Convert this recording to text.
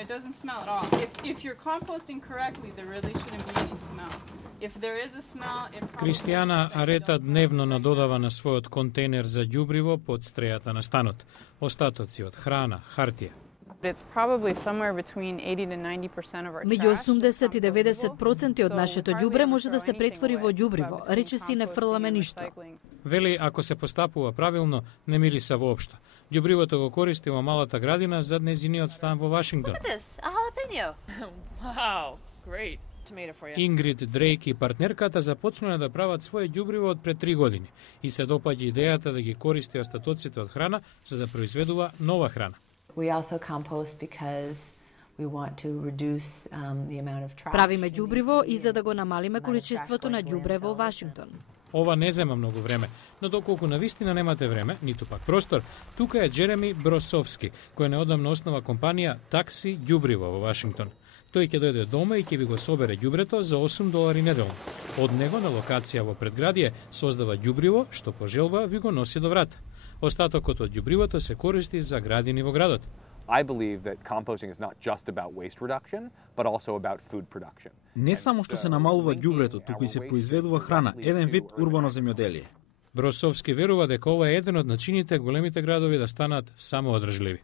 it doesn't smell at all. If you're composting correctly, there really shouldn't be any smell. If there is a smell, it probably... Кристијана Арета дневно надодава на својот контейнер за ѓубриво под стрејата на станот. Остатоци од храна, хартија. It's probably somewhere between 80 to 90% of our Меѓу 80 и 90% од нашето ѓубре може да се претвори во ѓубриво, речиси не фрламе ништо. Вели, ако се постапува правилно, не мириса воопшто. Ѓубривото го користи во малата градина зад нејзиниот стан во Вашингтон. Wow, great. Ингрид Дрейк и партнерката започнале да прават своје ѓубриво од пред 3 години и се допаѓа идејата да ги користи остатоците од храна за да произведува нова храна. We also compost because we want to reduce the amount of trash. Правиме ѓубриво и за да го намалиме количеството на ѓубре во Вашингтон. Ова не зема многу време, но доколку навистина немате време, ниту пак простор, тука е Джереми Бросовски, кој неодамна основа компанија Такси ѓубриво во Вашингтон. Тој ќе дојде дома и ќе ви го собере ѓубрето за $8 неделно. Од него на локација во предградие создава ѓубриво што по желба ви го носи до врата. Остатокот од ѓубривото се користи за градини во градот. I believe that composting is not just about waste reduction, but also about food production. Не само што се намалува ѓубрето, туку и се произведува храна, еден вид урбано земјоделие. Бросовски верува дека ова е еден од начините големите градови да станат самоодржливи.